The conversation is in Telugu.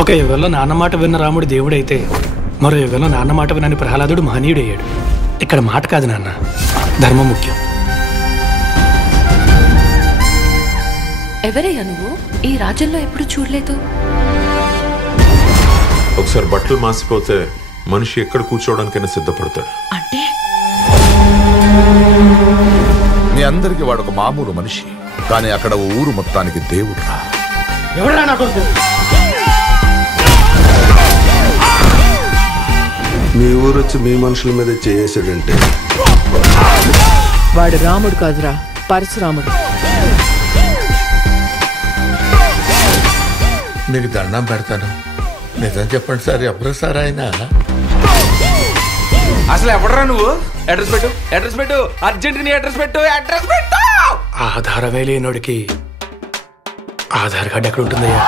ఒక యుగంలో నాన్న మాట విన్న రాముడు దేవుడైతే మరో యుగంలో నాన్న మాట వినని ప్రహ్లాదుడు మహనీయుడయ్యాడు. ఇక్కడ మాట కాదు నాన్న, ధర్మం ముఖ్యం. ఎవరయ్యా నువ్వు? ఈ రాజ్యంలో ఎప్పుడు చూడలేదు. ఒకసారి బట్టలు మాసిపోతే మనిషి ఎక్కడ కూర్చోవడానికైనా సిద్ధపడతాడు. అంటే మీ అందరికి వాడు ఒక మామూలు మనిషి, కానీ అక్కడ ఊరు మొత్తానికి దేవుడు. ఎవరా నా కొడుకు? మీ ఊరు వచ్చి మీ మనుషుల మీద చేసాడంటే వాడు రాముడు కాదురా, పరశురాముడు. మీకు దండం పెడతాను, నిజం చెప్పండి సార్, ఎవరు సార్ ఆయన? అసలు ఎవడరా నువ్వు? అడ్రస్ పెట్టు, అడ్రస్ పెట్టు, అర్జెంట్ నీ అడ్రస్ పెట్టు, అడ్రస్ పెట్టు. ఆధారమే లేనోడికి ఆధార్ కార్డు ఎక్కడ ఉంటుందయ్యా?